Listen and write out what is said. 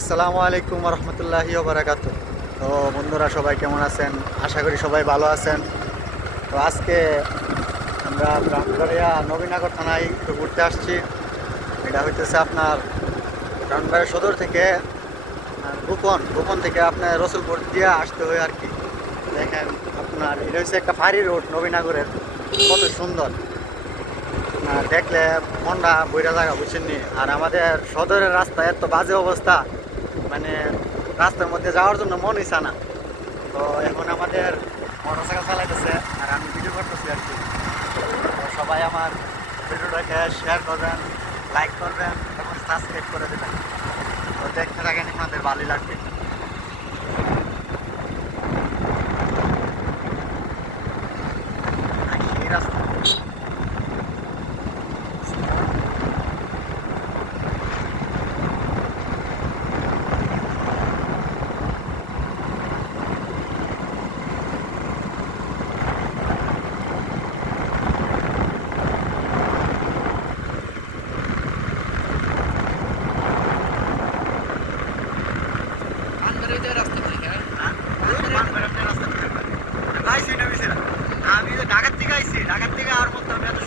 আসসালামু আলাইকুম রহমতুল্লাহি বারাকাত তো বন্ধুরা, সবাই কেমন আছেন? আশা করি সবাই ভালো আছেন। তো আজকে আমরা ব্রাহ্মণবাড়িয়া নবীনগর থানায় একটু ঘুরতে আসছি। এটা হইতেছে আপনার ব্রাহ্মণবাড়িয়া সদর থেকে গোপন গোপন থেকে আপনার রসুলপুর দিয়ে আসতে হয় আর কি। দেখেন আপনার, এটা হচ্ছে একটা ফাঁড়ি রোড নবীনগরের, কত সুন্দর। দেখলে মনটা বইরা জায়গা বুঝছেননি। আর আমাদের সদরের রাস্তা এত বাজে অবস্থা মানে রাস্তার মধ্যে যাওয়ার জন্য মন হইছে না। তো এখন আমাদের মোটরসাইকেল চালাইতেছে আর আমি ভিডিও করতেছি আর কি। সবাই আমার ভিডিওটাকে শেয়ার করবেন লাইক করবেন এবং সাবস্ক্রাইব করে দেবেন। তো দেখতে থাকেন আমাদের ভালোই লাগবে। রাস্তা ঢাকার থেকে আইসি ঢাকার থেকে আর বলতে এত